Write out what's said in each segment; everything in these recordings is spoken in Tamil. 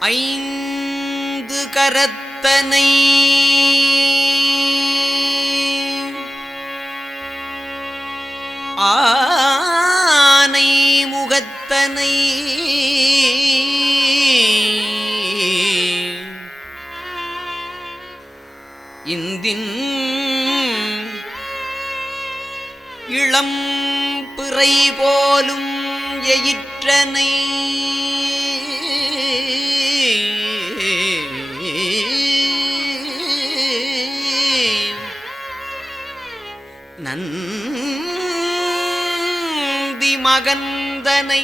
ஐந்து கரத்தனை. ஆனை முகத்தனை. இந்தின் இளம் பிறை போலும் எயிற்றனை. நந்தி மகந்தனை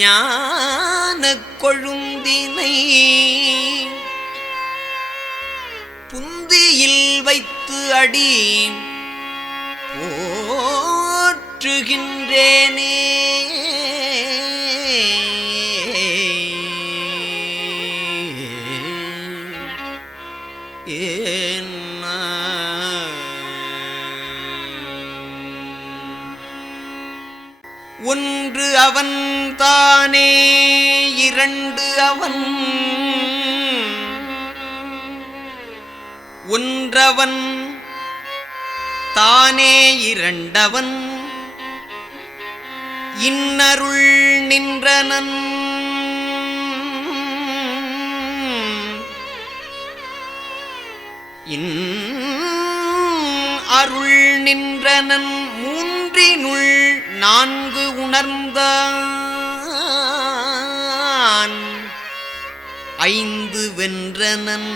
ஞான கொழுந்தினை புந்தியில் வைத்து அடி போற்றுகின்றேனே. ஒன்று அவன் தானே இரண்டு அவன். ஒன்றவன் தானே இரண்டவன். இன்னருள் நின்றனன். இன் அருள் நின்றனன் மூன்றினுள் நான்கு உணர்ந்தான். ஐந்து வென்றனன்.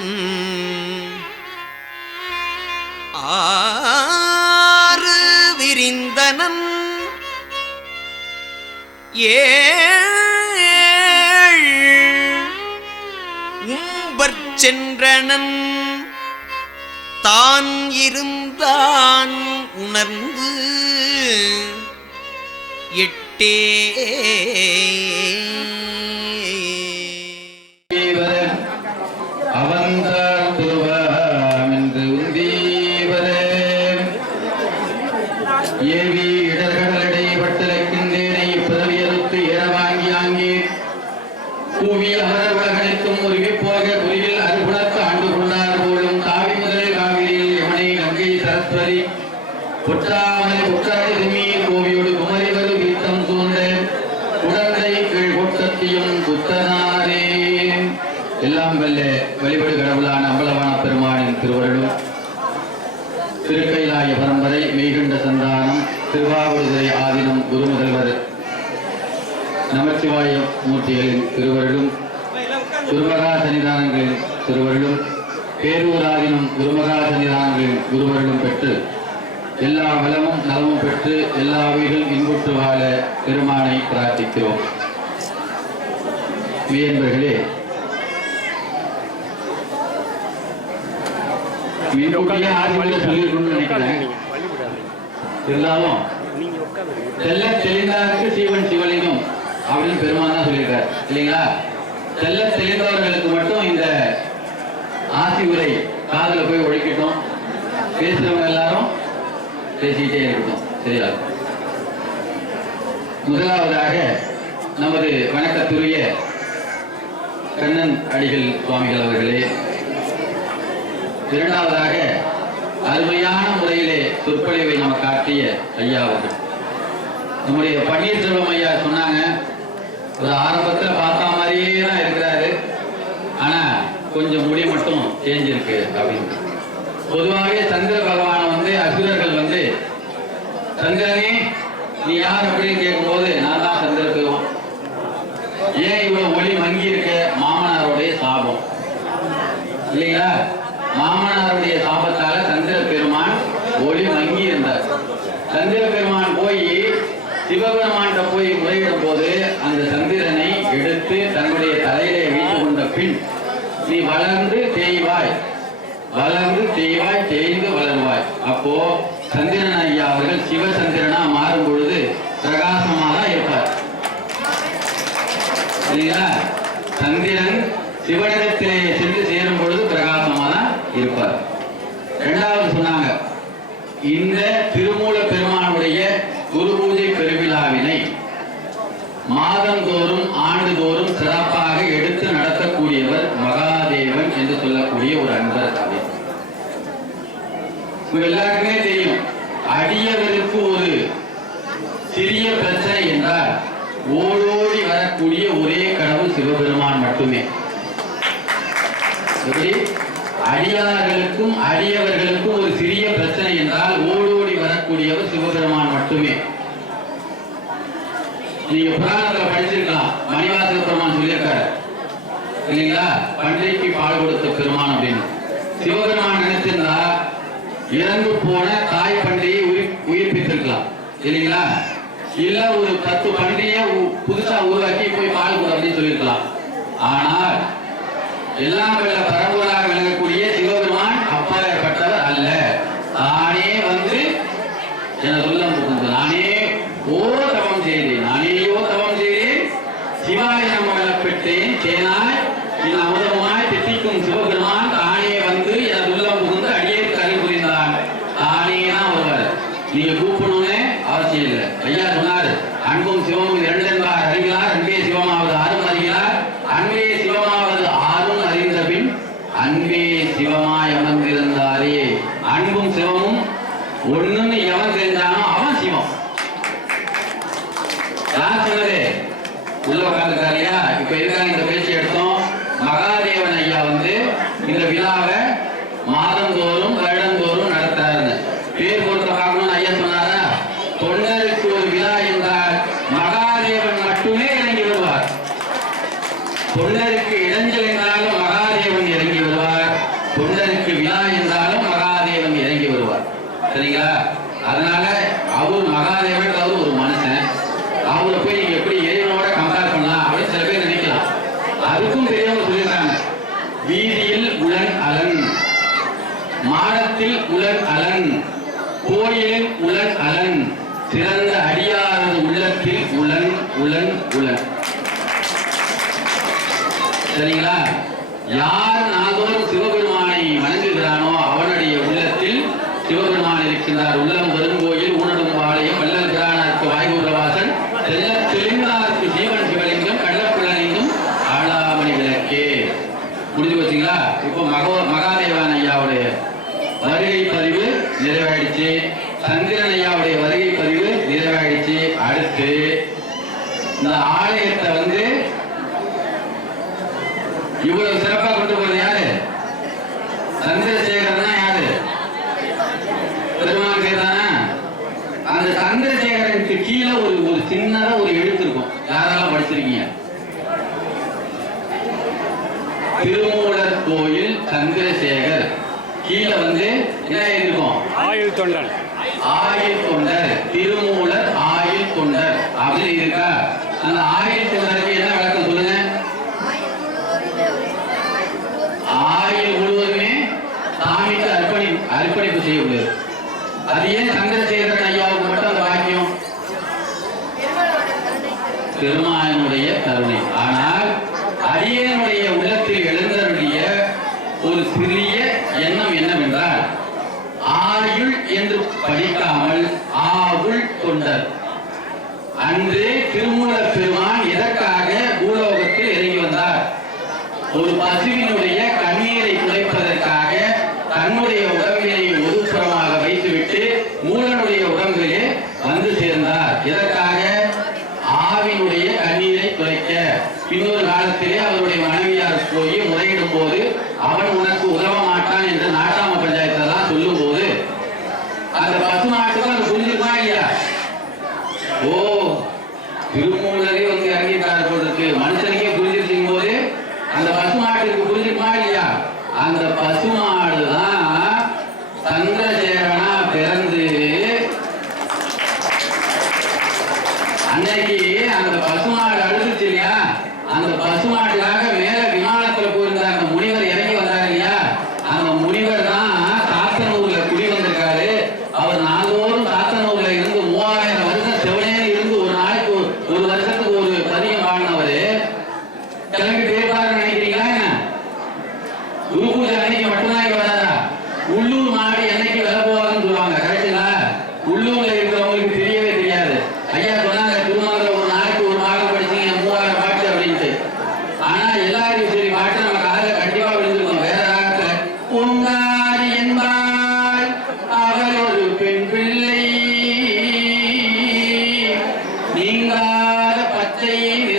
ஆறு விரிந்தனன். ஏழ் உம்பற் சென்றனன். தான் இருந்தான் உணர்ந்து. எட்டே. பெருமானின் திருவருளும் திருக்கைலாய பரம்பரை மெய்கண்ட சந்தானம் திருவாவூர்துறை ஆதீனம் குரு முதல்வர் நமச்சிவாய மூர்த்திகளின் திருவருளும் குருமகா சன்னிதானங்களின் திருவருளும் பேரூராதீனம் குருமகா சன்னிதானங்களின் குருவருளும் பெற்று எல்லா வளமும் நலமும் பெற்று எல்லா உயிரும் இன்புற்று வாழ பெருமானை பிரார்த்திக்கிறோம். வியன்பர்களே முன்கூட்டியே ஆதிமொழியில சொல்லியிருக்கணும்னு நினைக்கிறேன் இருந்தாலும் தெல்ல தெளிந்தாருக்கு சீவன் சிவலிங்கம் அப்படின்னு பெருமான் தான் சொல்லியிருக்காரு. இல்லைங்களா? தெல்ல தெளிந்தவர்களுக்கு மட்டும் இந்த ஆசி உரை காதுல போய் ஒழிக்கட்டும். பேசுறவங்க எல்லாரும் பேசிக்கிட்டே இருக்கட்டும். சரியா? முதலாவதாக நமது வணக்கத்துரிய கண்ணன் அடிகள் சுவாமிகள் அவர்களே இரண்டாவதாக அருமையான முறையிலே சொற்பொழிவை நம்ம காட்டிய ஐயா அவர்கள். நம்முடைய பன்னீர்செல்வம் ஐயா சொன்னாங்க ஒரு ஆரம்பத்துல பார்த்தா மாதிரியே தான் இருக்கிறாரு. ஆனா கொஞ்சம் முடி மட்டும் சேஞ்ச் இருக்கு அப்படின்னு. பொதுவாகவே சந்திர பகவான் வந்து அசுரர்கள் வந்து சந்திரனே நீ யார் அப்படின்னு கேட்கும் நான் தான் சந்திர பெருமான் ஏன் இவ்வளவு ஒளி மங்கி இருக்க மாமனாருடைய சாபம் இல்லைங்களா மாமனாருடைய சாபத்தால சந்திர பெருமான் ஒளி மங்கி இருந்தார் சந்திர பெருமான் போய் சிவபெருமான்கிட்ட போய் முறையிடும் போது அந்த சந்திரனை எடுத்து தன்னுடைய தலையிலே வைத்துக் கொண்ட பின் நீ வளர்ந்து தேய்வாய். வளர்ந்து தேய்வாய் தேய்ந்து வளருவாய். அப்போ சந்திரன் ஐயா அவர்கள் சிவசந்திரனா மாறும் பொழுது பிரகாசமாக இருப்பார். சரிங்களா? சந்திரன் சிவனிடத்திலே சென்று உங்க எல்லாருக்குமே தெரியும் அடியவருக்கு ஒரு சிறிய பிரச்சனை என்றால் ஓடோடி வரக்கூடிய ஒரே கடவுள் சிவபெருமான் மட்டுமே. அடியார்களுக்கும் அடியவர்களுக்கும் ஒரு சிறிய பிரச்சனை என்றால் ஓடோடி வரக்கூடியவர் சிவபெருமான் மட்டுமே. நீங்க இல்ல ஒரு பத்து பண்டிகைய புதுசா உருவாக்கி போய் பால் கூட அப்படின்னு சொல்லியிருக்கலாம். ஆனால் எல்லாம் வெள்ள பரம்பராக விளங்கக்கூடிய அதனால வந்து என்ன எழுதிருக்கோம்? ஆயுள் தொண்டர். ஆயுள் தொண்டர். திருமூலர் ஆயுள் தொண்டர். அப்படின்னு இருக்கா? அந்த ஆயுள் தொண்டருக்கு என்ன விளக்கம் சொல்லுங்க? ஆயுள் முழுவதுமே சாமிக்கு அர்ப்பணி அர்ப்பணிப்பு செய்ய செய்யக்கூடியது அது ஏன் சங்கரசேகரன் ஐயாவுக்கு மட்டும் அந்த வாக்கியம்? பெருமானுடைய கருணை. ஆனால் அரியனுடைய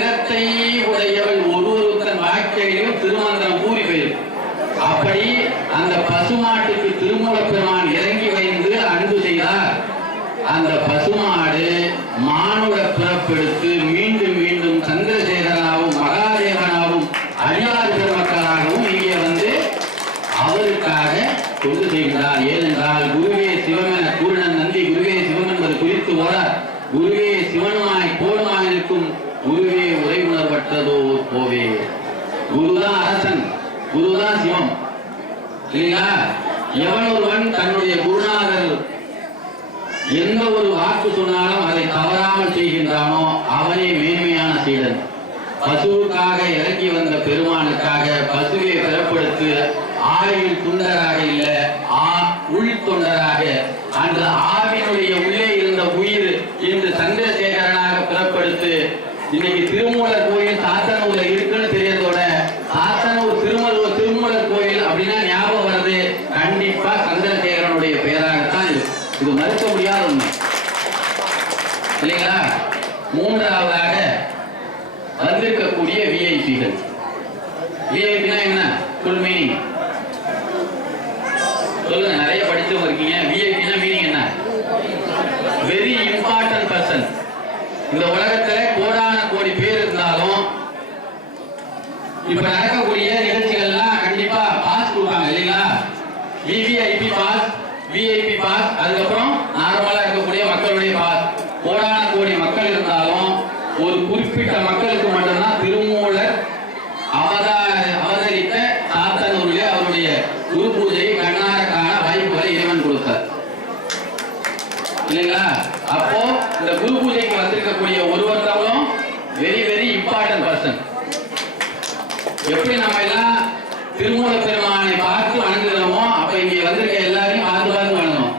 சிரத்தை உடையவள் ஒருவருத்தன் வாழ்க்கையிலும் திருமந்திரம் கூறி போயிருக்கு அப்படி அந்த பசுமாட்டுக்கு திருமூல பெருமான் இறங்கி தான் சிவம் இல்லைங்களா எவன் ஒருவன் தன்னுடைய குருநாதர் எந்த ஒரு வாக்கு சொன்னாலும் அதை தவறாமல் செய்கின்றானோ அவனே மேன்மையான சீடன். பசுவுக்காக இறங்கி வந்த பெருமானுக்காக பசுவை பிறப்படுத்து ஆயுள் துண்டராக இல்ல உள் தொண்டராக. அந்த ஆவினுடைய உள்ளே இருந்த உயிர் இன்று சந்திரசேகரனாக பிறப்படுத்து இன்னைக்கு திருமூலர் கோயில் சாத்தனூர்ல இருக்குன்னு தெரியும் சாத்தனூர் திருமலூர் திருமூலர் கோயில் அப்படின்னா ஞாபகம் வருது கண்டிப்பா சந்திரசேகரனுடைய பெயராகத்தான் இருக்கு. இது மறுக்க முடியாத ஒண்ணு. இல்லைங்களா? மூன்றாவதாக வந்திருக்கக்கூடிய விஐபிகள் விஐபினா என்ன? ஃபுல் மீனிங் சொல்லுங்க நிறைய படிச்சவங்க இருக்கீங்க. விஐபினா மீனிங் என்ன? வெரி இம்பார்ட்டன்ட் பர்சன் இந்த உலகத்துல மக்கள் இருந்தாலும் ஒரு குறிப்பிட்ட மக்களுக்கு மட்டும் திருமூலர் அவதா அவதரித்த சாத்தனூரிலே அவருடைய குரு பூஜையை கண்ணார காண வாய்ப்புகளை இறைவன் கொடுத்தார் இல்லைங்களா அப்போ இந்த குரு பூஜைக்கு வந்திருக்கக்கூடிய ஒருவர்களும் வெரி வெரி இம்பார்ட்டன்ட் பர்சன் எப்படி நம்ம எல்லாம் திருமூல பெருமானை பார்த்து வணங்குகிறோமோ அப்ப இங்க வந்திருக்க எல்லாரையும் பார்த்து பார்த்து வணங்கணும்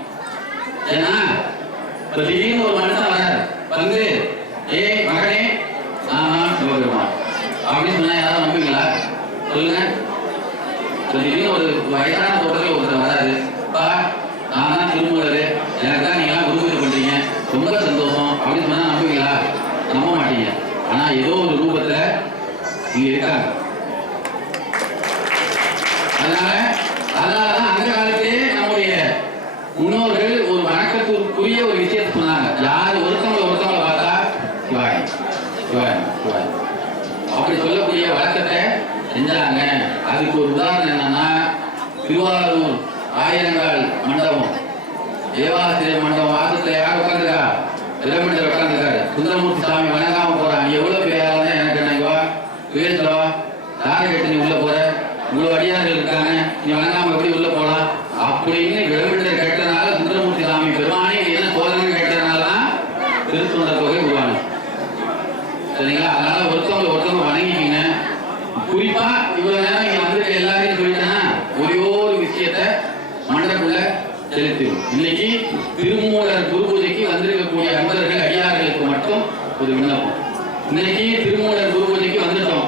ஏன்னா இப்ப திடீர்னு ஒரு மனுஷன் வராரு வந்து ஏய் மகனே நான் தான் சிவபெருமான் அப்படின்னு சொன்னா யாராவது நம்புவீங்களா? சொல்லுங்க. திடீர்னு ஒரு வயசான தோட்டத்தில் ஒருத்தர் வராரு. பா நான் தான் திருமூலர். எனக்கு தான் நீங்க எல்லாம் குரு பூஜை ரொம்ப சந்தோஷம். அப்படின்னு சொன்னா நம்புவீங்களா? நம்ப மாட்டீங்க. ஆனா ஏதோ ஒரு ரூபத்தில் இங்கே இருக்காங்க அதனால அதனாலதான் அந்த காலத்திலே நம்முடைய முன்னோர்கள் ஒரு வணக்கத்திற்குரிய ஒரு விஷயத்தை சொன்னாங்க யார் ஒருத்தவங்களை ஒருத்தவங்களை பார்த்தா சிவாய் சிவாய் சிவாய் அப்படி சொல்லக்கூடிய வழக்கத்தை செஞ்சாங்க அதுக்கு ஒரு உதாரணம் என்னன்னா திருவாரூர் ஆயிரங்கால் மண்டபம். தேவாசிரியர் மண்டபம். வாசத்துல யார் உட்காந்துருக்கா பிரமிடர் உட்காந்துருக்காரு சுந்தரமூர்த்தி சாமி வணங்காம போறான். எவ்வளவு பெரிய எனக்கு என்ன வா பேசுல வா யாரை கேட்டு நீ உள்ள போற இவ்வளவு அடியார்கள் இருக்காங்க நீ வணங்காம எப்படி உள்ள போலாம் அப்படின்னு பிரமிடர் கேட்டனால சுந்தரமூர்த்தி சாமி பெருமானி நீ என்ன சோதனை கேட்டனால தான் திருத்தொண்டர் தொகை உருவானது சரிங்களா அதனால ஒருத்தவங்க ஒருத்தவங்க வணங்கிக்கிங்க குறிப்பா இவ்வளவு நேரம் இங்க வந்திருக்க எல்லாரையும் சொல்லிட்டேன்னா ஒரே ஒரு விஷயத்த மண்டக்குள்ள செலுத்திடும் இன்னைக்கு திருமூலர் குரு பூஜைக்கு வந்திருக்கக்கூடிய அன்பர்கள் அடியார்களுக்கு மட்டும் ஒரு விண்ணப்பம். இன்னைக்கு திருமூலர் குரு பூஜைக்கு வந்துட்டோம்.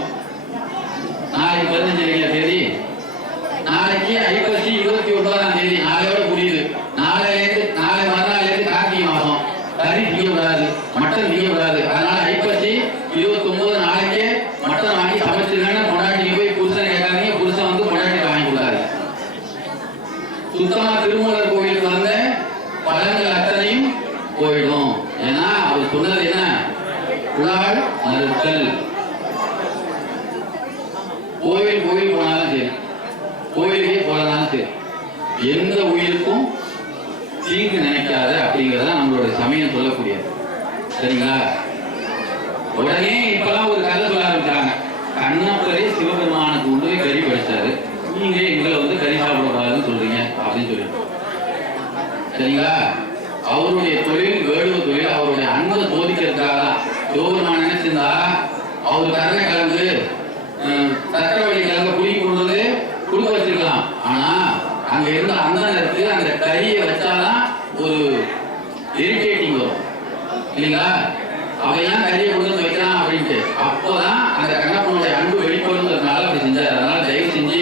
மறுத்தல் கோவில் கோவில் போனாலும் சரி. கோவிலுக்கே போனாலும் சரி. எந்த உயிருக்கும் தீங்கு நினைக்காத அப்படிங்கறத நம்மளோட சமயம் சொல்லக்கூடியது. சரிங்களா? உடனே இப்பெல்லாம் ஒரு கதை சொல்ல ஆரம்பிச்சாங்க கண்ணப்பரே சிவபெருமானுக்கு கொண்டு போய் கறி படைச்சாரு. நீங்க எங்களை வந்து கறி சாப்பிடக்கூடாதுன்னு சொல்றீங்க அப்படின்னு சொல்லிட்டு. சரிங்களா? அவருடைய தொழில் வேடுவ தொழில் அவருடைய அன்பை சோதிக்கிறதுக்காக தான் இருந்தா அவர் கருணை கலந்து சக்கர சக்கரவள்ளி கிழங்க குடி கொண்டு வந்து கொடுக்க வச்சிருக்கலாம் ஆனா அங்க இருந்த அந்த நேரத்துக்கு அந்த கறியை வச்சாதான் ஒரு இரிட்டேட்டிங் வரும் இல்லைங்களா அவன் ஏன் கறியை கொண்டு வந்து வைக்கிறான் அப்படின்ட்டு அப்போதான் அந்த கண்ணப்பனுடைய அன்பு வெளிப்படுங்கிறதுனால அப்படி செஞ்சாரு அதனால தயவு செஞ்சு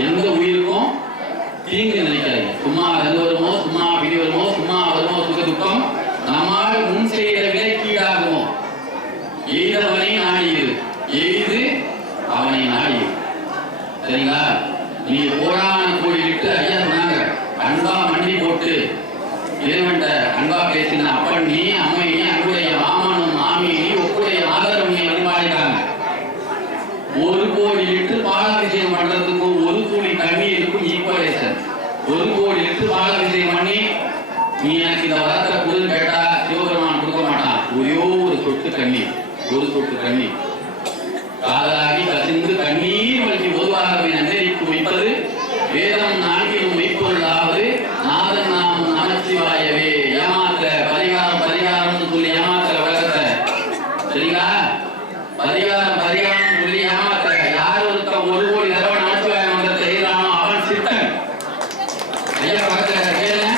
எந்த உயிருக்கும் தீங்கு நினைக்காதீங்க சும்மா அது வருமோ சும்மா பிடி வருமோ சும்மா வருமோ சுக துக்கம் நம்மால் முன் செய்த விலைக்கீடாகுமோ எய்தவனை நாடியிரு எய்து அவனை நாடி சரிங்களா நீங்க கோடான கோடிட்டு ஐயா சொன்னாங்க அன்பா மண்டி போட்டு இறைவன்ட்ட அன்பா பேசின அப்பன் நீ அம்மை நீ அன்புடைய மாமனும் மாமி நீ ஒப்புடைய ஆதரவு நீ அப்படின்னு ஒரு கோடி லிட்டர் பாலாபிஷேகம் பண்றதுக்கும் ஒரு கோடி தண்ணீருக்கும் ஈக்குவலேஷன் ஒரு கோடி லிட்டர் பாலாபிஷேகம் பண்ணி நீ எனக்கு இந்த வரத்தை கொடுன்னு கேட்டா சிவபெருமான் கொடுக்க மாட்டான். ஒரே ஒரு சொட்டு தண்ணி ஒரு சொட்டு தண்ணி காதலாகி கசிந்து கண்ணீர் வலிக்கு பொதுவாகவே நன்னெறிக்கு வைப்பது வேதம் நான்கிலும் மெய்ப்பொருளாவது நாதன் நாம் நமச்சிவாயவே ஏமாத்த பரிகாரம் பரிகாரம்னு சொல்லி ஏமாத்துற உலகத்தை சரிங்களா பரிகாரம் பரிகாரம் சொல்லி ஏமாத்த யார் ஒருத்த ஒரு கோடி தடவை நமச்சிவாய மந்திரத்தை செய்யறானோ அவன் சித்தன் ஐயா பக்கத்துல கேளுங்க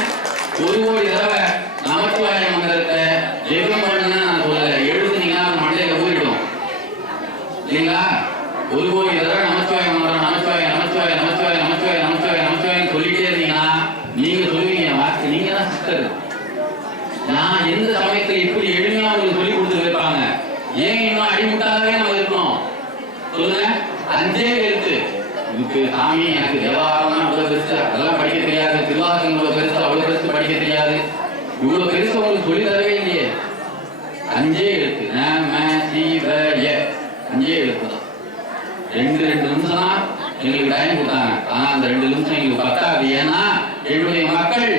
ஒரு கோடி தடவை நமச்சிவாய மந்திரத்தை ஜெபம் பண்ணுன்னு நான் சொல்லல எழுதுனீங்கன்னா அது மண்டையில ஊறிடும் இல்லைங்களா ஒரு கோடி தடவை நமச்சிவாய மந்திரம் நமச்சிவாய நமச்சிவாய நமச்சிவாய நமச்சிவாய நமச்சிவாய நமச்சிவாயன்னு சொல்லிட்டே இருந்தீங்கன்னா நீங்க சொல்லுவீங்க வாக்கு நீங்க தான் சித்தர் நான் எந்த சமயத்துல இப்படி எளிமையா உங்களுக்கு சொல்லி கொடுத்து வைப்பாங்க ஏன் இன்னும் அடிமுட்டாவே நம்ம இருக்கணும் சொல்லுங்க அஞ்சே எழுத்து. இதுக்கு சாமி எனக்கு தேவாரம் அவ்வளவு பெருசு. அதெல்லாம் படிக்க தெரியாது. திருவாசகம் இவ்வளவு பெருசு அவ்வளவு பெருசு படிக்க தெரியாது. இவ்வளவு பெருசு உங்களுக்கு சொல்லி தரவே இல்லையே. அஞ்சே எழுத்து. நம சிவய அஞ்சே எழுத்து தான். ரெண்டு ரெண்டு நிமிஷம் தான் எங்களுக்கு டைம் கொடுத்தாங்க. ஆனா அந்த ரெண்டு நிமிஷம் எங்களுக்கு பத்தாது. ஏன்னா என்னுடைய மக்கள்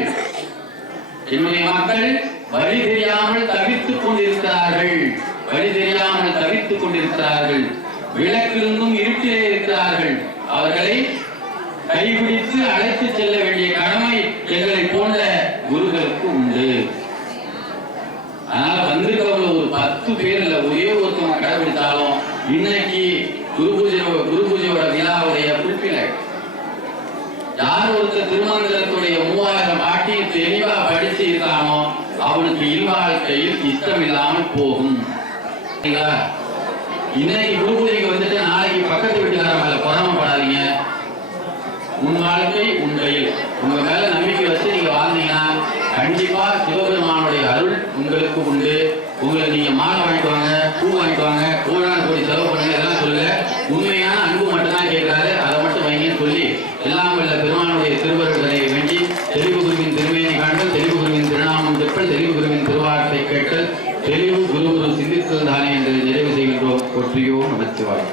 என்னுடைய மக்கள் வழி தெரியாமல் தவித்துக் கொண்டிருக்கிறார்கள். வழி தெரியாமல் தவித்துக் கொண்டிருக்கிறார்கள். விளக்கிருந்தும் இருட்டிலே இருக்கிறார்கள். அவர்களை கைபிடித்து அழைத்து செல்ல வேண்டிய கடமை எங்களை போன்ற குருகளுக்கு உண்டு. அதனால வந்திருக்கவங்க ஒரு பத்து பேர்ல ஒரே ஒருத்தவங்க கடைபிடித்தாலும் இன்னைக்கு குரு பூஜை குரு பூஜையோட விழாவுடைய குறிப்பில யார் ஒருத்தர் திருமங்கலத்துடைய மூவாயிரம் பாட்டி தெளிவா படிச்சு இருக்கானோ அவனுக்கு இல்வாழ்க்கையில் இஷ்டம் இல்லாமல் போகும் இன்னைக்கு குரு பூஜை கண்டிப்பா சிவபெருமானுடைய அருள் உங்களுக்கு உண்டு. உங்களை நீங்க மாலை வாங்கிட்டு வாங்க பூ வாங்கிட்டு வாங்க கோடான கோடி செலவு பண்ணுங்க இதெல்லாம் சொல்லுங்க உண்மையான அன்பு மட்டும்தான் கேட்கிறாரு. அதை மட்டும் வைங்கன்னு சொல்லி எல்லாம் உள்ள பெருமானுடைய திருவருட்களை வேண்டி தெளிவு குருவின் திருமையை காண்டல் தெளிவு குருவின் திருநாமம் தெப்பல் தெளிவு குருவின் திருவார்த்தை கேட்டல் தெளிவு குரு குரு சிந்தித்தல் தானே என்று நிறைவு செய்கின்றோம். ஒற்றியோ நமச்சிவாய்